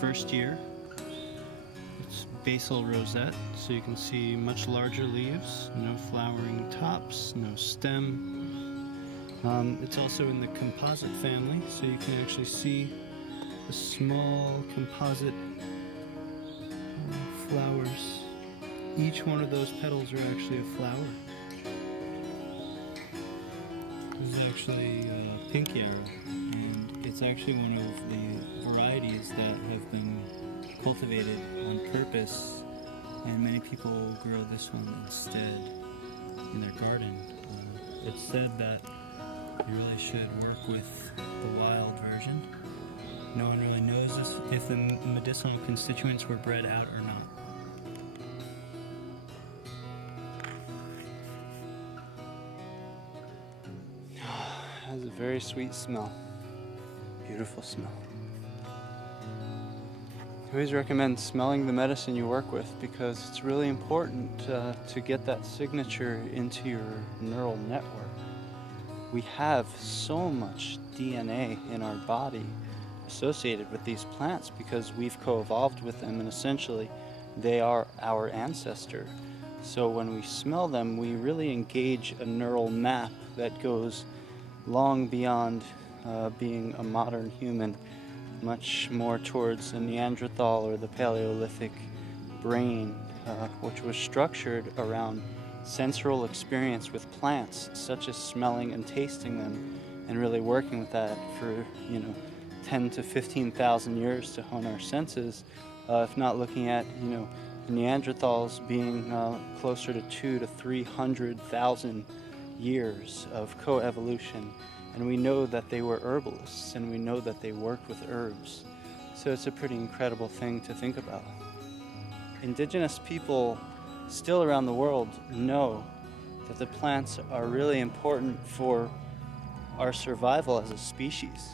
first year. It's basal rosette, so you can see much larger leaves, no flowering tops, no stem. It's also in the composite family, so you can actually see the small composite flowers. Each one of those petals are actually a flower. This is actually pink yarrow, and it's actually one of the varieties that have been cultivated on purpose, and many people grow this one instead in their garden. It's said that you really should work with the wild version. No one really knows if the medicinal constituents were bred out or not. It has a very sweet smell. Beautiful smell. I always recommend smelling the medicine you work with because it's really important to get that signature into your neural network. We have so much DNA in our body associated with these plants because we've co-evolved with them, and essentially they are our ancestor. So when we smell them, we really engage a neural map that goes long beyond being a modern human, much more towards a Neanderthal or the Paleolithic brain, which was structured around sensorial experience with plants, such as smelling and tasting them, and really working with that for 10 to 15,000 years to hone our senses, if not looking at the Neanderthals being closer to 200,000 to 300,000 years of coevolution. And we know that they were herbalists, and we know that they worked with herbs. So it's a pretty incredible thing to think about. Indigenous people still around the world know that the plants are really important for our survival as a species.